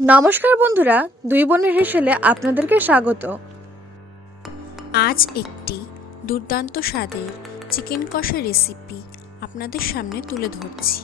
নমস্কার বন্ধুরা, দুই বোনের হেসেলে আপনাদেরকে স্বাগত। আজ একটি দুর্দান্ত স্বাদের চিকেন কষা রেসিপি আপনাদের সামনে তুলে ধরছি।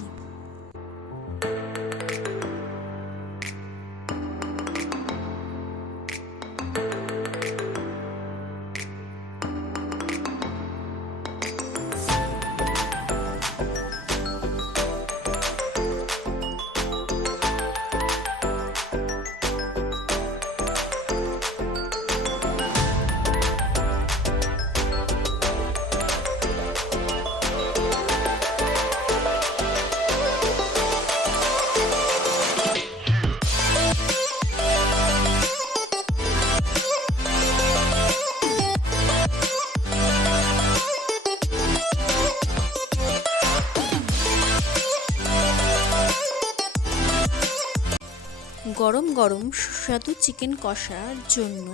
গরম গরম সুস্বাদু চিকেন কষার জন্য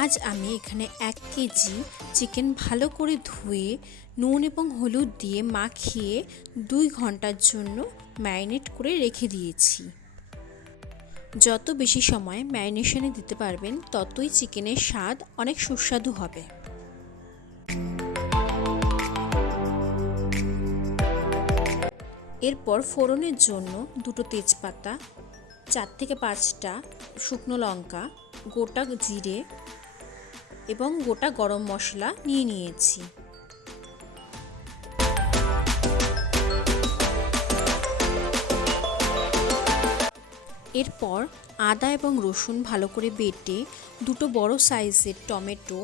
আজ আমি এখানে 1 কেজি চিকেন ভালো করে ধুয়ে নুন এবং হলুদ দিয়ে মাখিয়ে 2 ঘন্টার জন্য ম্যারিনেট করে রেখে দিয়েছি। যত বেশি সময় ম্যারিনেশনে দিতে পারবেন ততই চিকেনের স্বাদ অনেক সুস্বাদু হবে। এরপর ফোড়নের জন্য 2টো তেজপাতা, 4 থেকে 5টা শুকনো লঙ্কা, গোটা জিরে এবং গোটা গরম মশলা নিয়ে নিয়েছি। এরপর আদা এবং রসুন ভালো করে বেটে 2টো বড় সাইজের টমেটো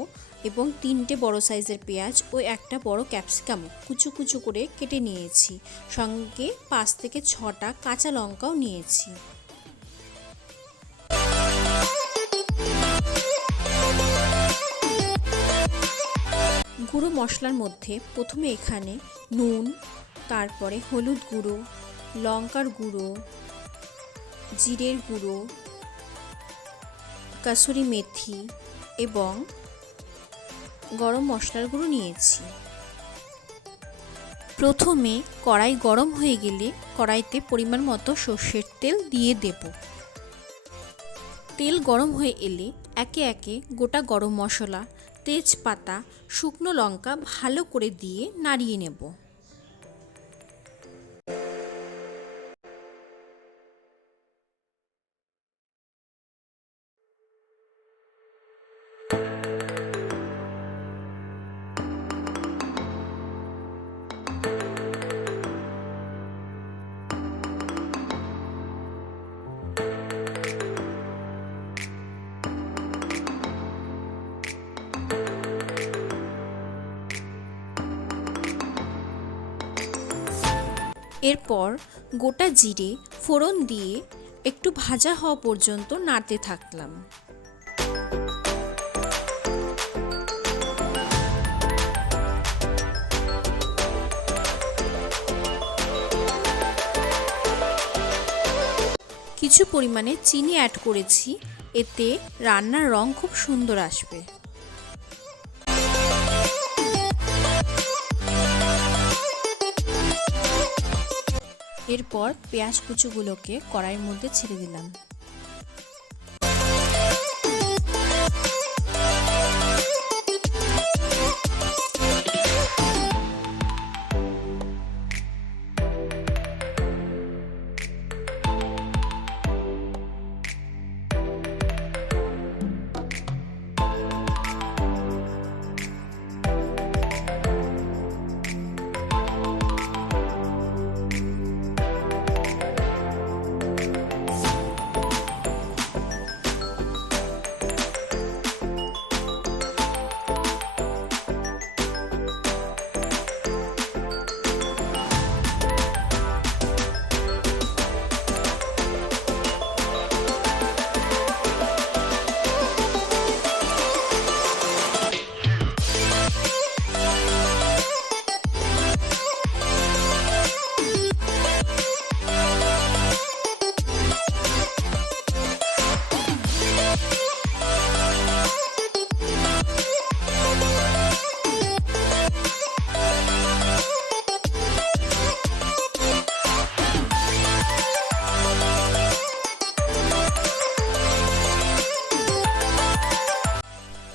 এবং 3টে বড় সাইজের পেঁয়াজ ও একটা বড় ক্যাপসিকাম কুচু কুচু করে কেটে নিয়েছি। সঙ্গে 5 থেকে 6টা কাঁচা লঙ্কাও নিয়েছি। গুঁড়ো মশলার মধ্যে প্রথমে এখানে নুন, তারপরে হলুদ গুঁড়ো, লঙ্কার গুঁড়ো, জিরের গুঁড়ো, কাসুরি মেথি এবং গরম মশলার গুঁড়ো নিয়েছি। প্রথমে কড়াই গরম হয়ে গেলে কড়াইতে পরিমাণ মতো সর্ষের তেল দিয়ে দেব। তেল গরম হয়ে এলে একে একে গোটা গরম মশলা, তেজপাতা, শুকনো লঙ্কা ভালো করে দিয়ে নাড়িয়ে নেব। এরপর গোটা জিরে ফোড়ন দিয়ে একটু ভাজা হওয়া পর্যন্ত নাড়তে থাকলাম। কিছু পরিমাণে চিনি অ্যাড করেছি, এতে রান্নার রং খুব সুন্দর আসবে। এরপর পেঁয়াজ কুচুগুলোকে কড়াইয়ের মধ্যে ছেড়ে দিলাম।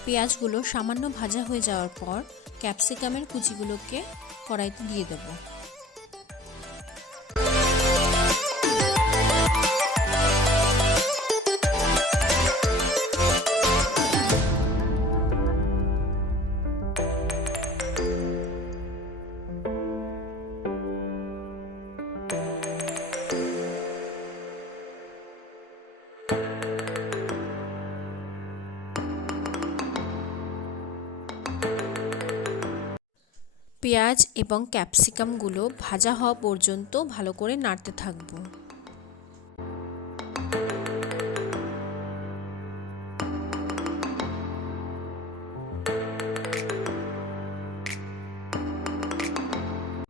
পেঁয়াজগুলো সামান্য ভাজা হয়ে যাওয়ার পর ক্যাপসিকামের কুচিগুলোকে কড়াইতে দিয়ে দেব। পেঁয়াজ এবং ক্যাপসিকামগুলো ভাজা হওয়া পর্যন্ত ভালো করে নাড়তে থাকবো।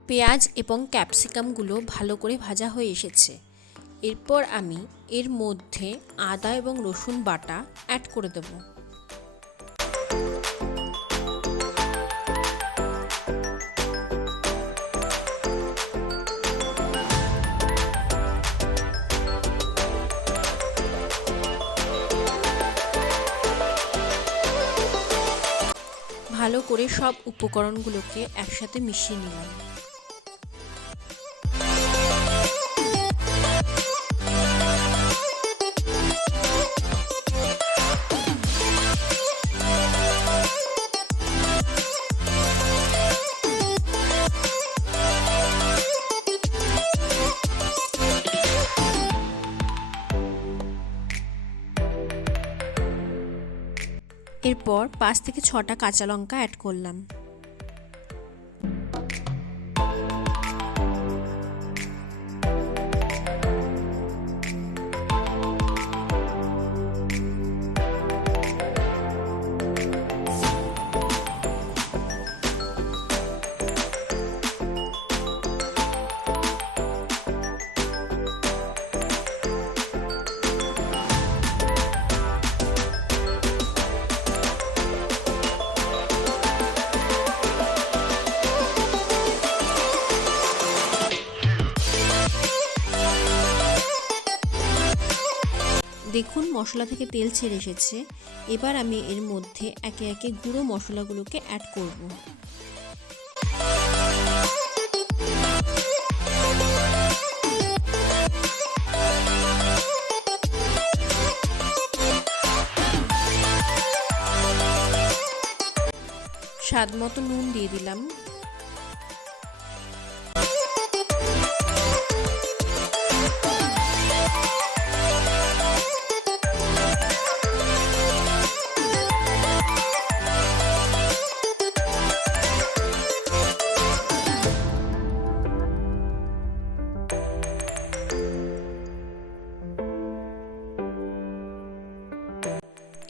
পেঁয়াজ এবং ক্যাপসিকামগুলো ভালো করে ভাজা হয়ে এসেছে। এরপর আমি এর মধ্যে আদা এবং রসুন বাটা অ্যাড করে দেব। ভালো করে সব উপকরণগুলোকে একসাথে মিশিয়ে নিলাম। এরপর 5 থেকে 6টা কাঁচা লঙ্কা অ্যাড করলাম। দেখুন মশলা থেকে তেল ছেড়ে এসেছে। এবার আমি এর মধ্যে একে একে গুঁড়ো মশলাগুলোকে অ্যাড করব। স্বাদ মতো নুন দিয়ে দিলাম।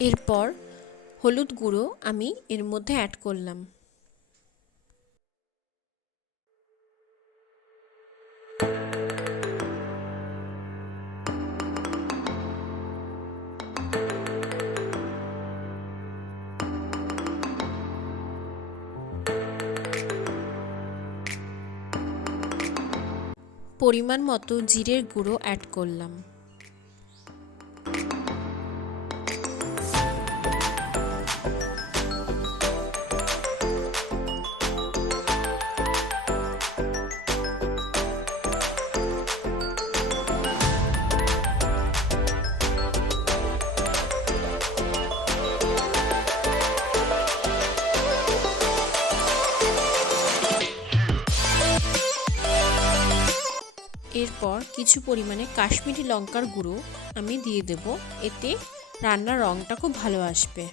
এরপর হলুদ গুঁড়ো আমি এর মধ্যে অ্যাড করলাম। পরিমাণ মতো জিরের গুঁড়ো অ্যাড করলাম। এরপর কিছু পরিমাণে কাশ্মীরি লঙ্কার গুঁড়ো আমি দিয়ে দেব, এতে রান্নার রঙটা খুব ভালো আসবে।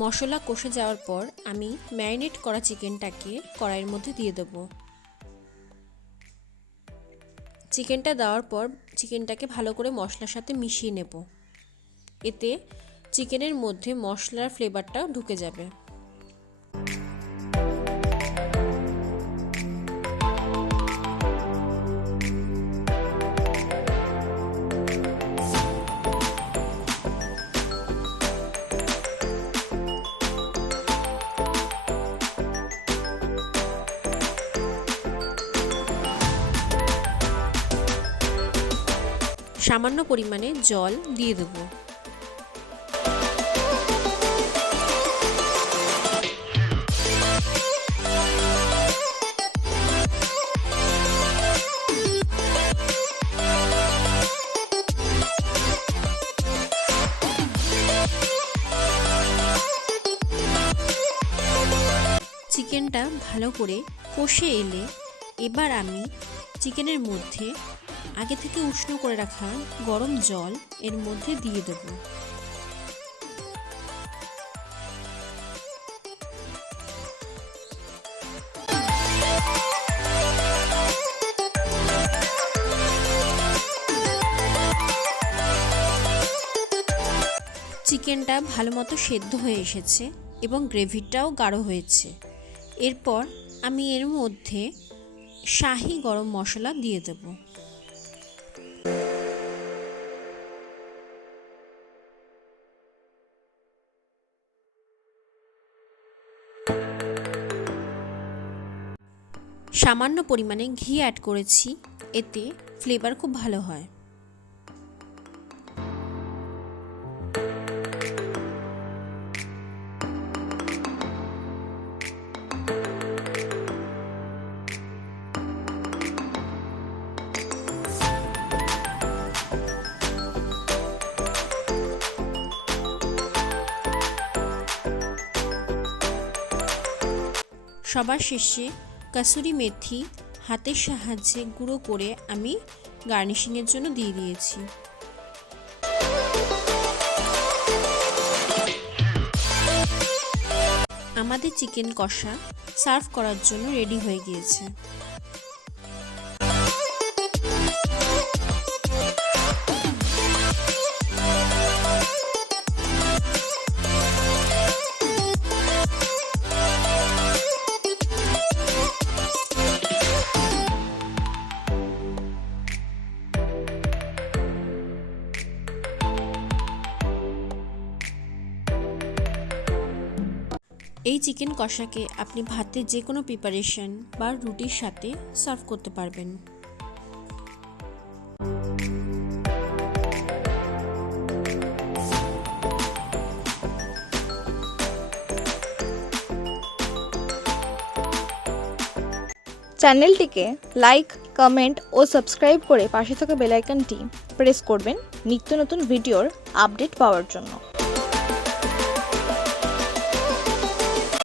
মশলা কষে যাওয়ার পর আমি ম্যারিনেট করা চিকেনটাকে কড়াইয়ের মধ্যে দিয়ে দেব। চিকেনটা দেওয়ার পর চিকেনটাকে ভালো করে মশলার সাথে মিশিয়ে নেব, এতে চিকেনের মধ্যে মশলার ফ্লেভারটা ঢুকে যাবে। সামান্য পরিমাণে জল দিয়ে দেব। চিকেনটা ভালো করে কষে এলে এবার আমি চিকেনের মধ্যে আগে থেকে উষ্ণ করে রাখা গরম জল এর মধ্যে দিয়ে দেব। চিকেনটা ভালো মতো সেদ্ধ হয়ে এসেছে এবং গ্রেভিটাও গাঢ় হয়েছে। এরপর আমি এর মধ্যে শাহি গরম মশলা দিয়ে দেব। সামান্য পরিমাণে ঘি অ্যাড করেছি, এতে ফ্লেভার খুব ভালো হয়। সবার শেষে কাসুরি মেথি হাতের সাহায্যে গুঁড়ো করে আমি গার্নিশিংয়ের জন্য দিয়ে দিয়েছি। আমাদের চিকেন কষা সার্ভ করার জন্য রেডি হয়ে গিয়েছে। এই চিকেন কষাকে আপনি ভাতের যে কোনো প্রিপারেশন বা রুটির সাথে সার্ভ করতে পারবেন। চ্যানেলটিকে লাইক, কমেন্ট ও সাবস্ক্রাইব করে পাশে থাকা বেল আইকনটি প্রেস করবেন নিত্য নতুন ভিডিওর আপডেট পাওয়ার জন্য।